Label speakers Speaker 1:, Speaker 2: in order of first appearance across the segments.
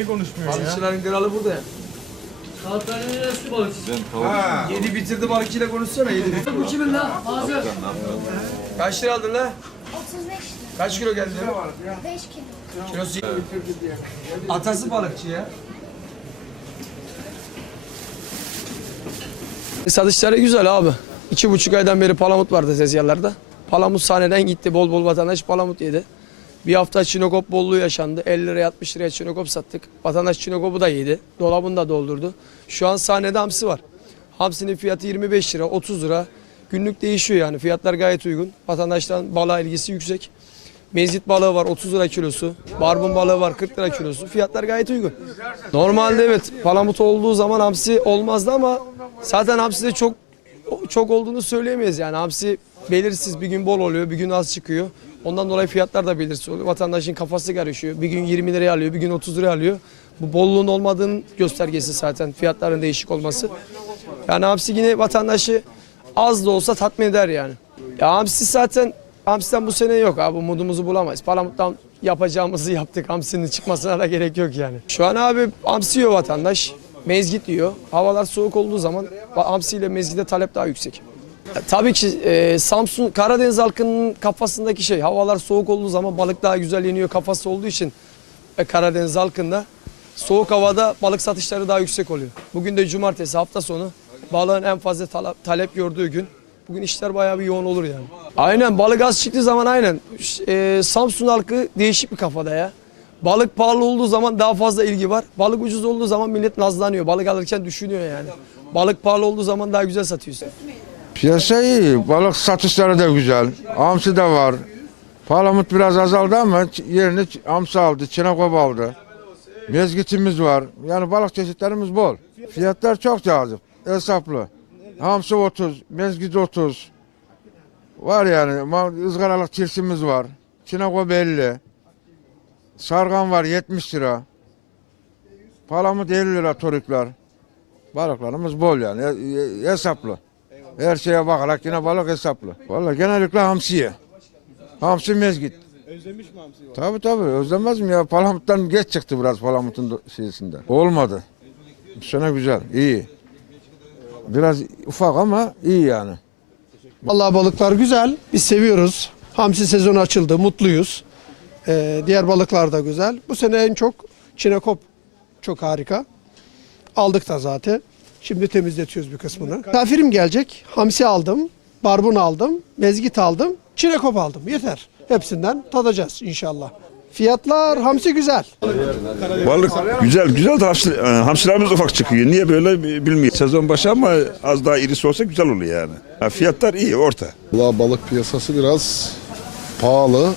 Speaker 1: konuşmuyor ya.
Speaker 2: Balıkçıların kralı burada ya.
Speaker 3: Kalkanın eski balıkçısı.
Speaker 2: Yedi bitirdi balıkçıyla konuşsana yedi bitirdi.
Speaker 3: Bu kimin lan? Hazır.
Speaker 2: Kaç lira aldın la?
Speaker 4: 35 lira.
Speaker 2: Kaç kilo geldi?
Speaker 4: 5 kilo.
Speaker 2: Kilosu Atası balıkçı ya. Satışları güzel abi. İki buçuk aydan beri palamut vardı tezgahlarda. Palamut sahneden gitti. Bol bol vatandaş palamut yedi. Bir hafta çinokop bolluğu yaşandı. 50 liraya 60 liraya çinokop sattık. Vatandaş çinokopu da yedi. Dolabını da doldurdu. Şu an sahnede hamsi var. Hamsinin fiyatı 25 lira, 30 lira. Günlük değişiyor yani. Fiyatlar gayet uygun. Vatandaştan balığa ilgisi yüksek. Mezgit balığı var 30 lira kilosu. Barbun balığı var 40 lira kilosu. Fiyatlar gayet uygun. Normalde evet palamut olduğu zaman hamsi olmazdı ama zaten hamsi de çok çok olduğunu söyleyemeyiz yani. Hamsi belirsiz bir gün bol oluyor bir gün az çıkıyor. Ondan dolayı fiyatlar da belirsiz oluyor. Vatandaşın kafası karışıyor. Bir gün 20 liraya alıyor bir gün 30 liraya alıyor. Bu bolluğun olmadığının göstergesi zaten fiyatların değişik olması. Yani hamsi yine vatandaşı az da olsa tatmin eder yani. Ya hamsi zaten hamsiden bu sene yok abi umudumuzu bulamayız. Palamuttan yapacağımızı yaptık. Hamsinin çıkmasına da gerek yok yani. Şu an abi hamsi yiyor vatandaş. Mezgit yiyor. Havalar soğuk olduğu zaman hamsi ile mezgide talep daha yüksek. Tabii ki e, Samsun Karadeniz halkının kafasındaki şey havalar soğuk olduğu zaman balık daha güzel yeniyor kafası olduğu için e, Karadeniz halkında soğuk havada balık satışları daha yüksek oluyor. Bugün de cumartesi hafta sonu balığın en fazla tala- talep gördüğü gün. Bugün işler bayağı bir yoğun olur yani. Aynen balık az çıktığı zaman aynen. E, Samsun halkı değişik bir kafada ya. Balık pahalı olduğu zaman daha fazla ilgi var. Balık ucuz olduğu zaman millet nazlanıyor. Balık alırken düşünüyor yani. Balık pahalı olduğu zaman daha güzel satıyorsun.
Speaker 5: Piyasa iyi. Balık satışları da güzel. Hamsi de var. Palamut biraz azaldı ama yerini hamsi aldı, çinekop aldı. Mezgitimiz var. Yani balık çeşitlerimiz bol. Fiyatlar çok cazip. Hesaplı. Hamsi 30, mezgit 30. Var yani. ızgaralık çirsimiz var. Çinekop 50. Sargan var 70 lira. Palamut 50 lira torikler. Balıklarımız bol yani. he- he- Hesaplı. Her şeye bakarak yine balık hesaplı. Vallahi genellikle hamsiye. Hamsi mezgit. Özlemiş mi hamsi? Tabii tabii özlemez mi ya? Palamuttan geç çıktı biraz palamutun şeysinde. Olmadı. Bu sene güzel, iyi. Biraz ufak ama iyi yani.
Speaker 6: Vallahi balıklar güzel. Biz seviyoruz. Hamsi sezonu açıldı. Mutluyuz. Ee, diğer balıklar da güzel. Bu sene en çok çinekop çok harika. Aldık da zaten. Şimdi temizletiyoruz bir kısmını. Misafirim gelecek. Hamsi aldım. Barbun aldım. Mezgit aldım. Çinekop aldım. Yeter. Hepsinden tadacağız inşallah. Fiyatlar hamsi güzel.
Speaker 7: Balık güzel güzel de hamsi, e, hamsilerimiz ufak çıkıyor. Niye böyle bi- bilmiyorum. Sezon başı ama az daha irisi olsa güzel oluyor yani. Ha, fiyatlar iyi orta.
Speaker 8: Valla balık piyasası biraz pahalı.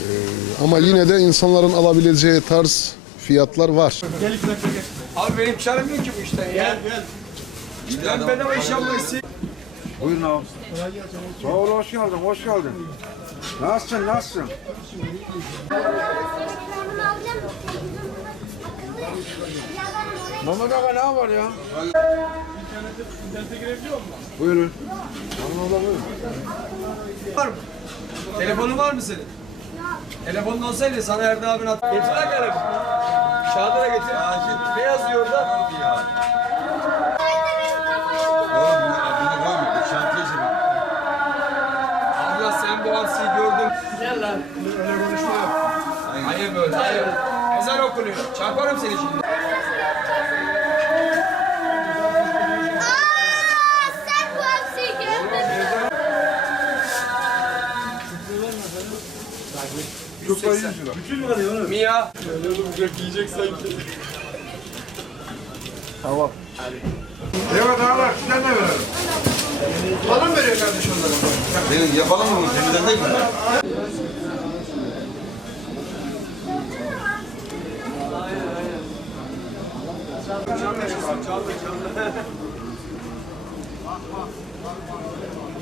Speaker 8: Ee, ama yine de insanların alabileceği tarz fiyatlar var.
Speaker 2: Abi benim karım yok ki bu işten ya. Gel gel. Ben bedava iş yapmayı
Speaker 5: Buyurun abi. Sağ ol, hoş geldin, hoş geldin. Nasılsın, nasılsın? Mehmet Aga ne var ya? Buyurun.
Speaker 2: Var mı? Telefonun var mı senin? Telefonun olsaydı sana Erdoğan abin at. Getir lan. Kağıdı da getir. Ne yazıyor orada? Abla sen bu hamsiyi gördün.
Speaker 3: Gel lan.
Speaker 2: Öyle konuşmuyor. Hayır böyle, hayır. Ezan okunuyor. Çarparım seni şimdi.
Speaker 4: Aa, sen bu hamsiyi gördün mü?
Speaker 2: Mia.
Speaker 5: Evet ağalar, sizden ne verelim?
Speaker 2: Bana mı veriyor kardeş onları?
Speaker 5: Benim yapalım mı? Temizden değil mi?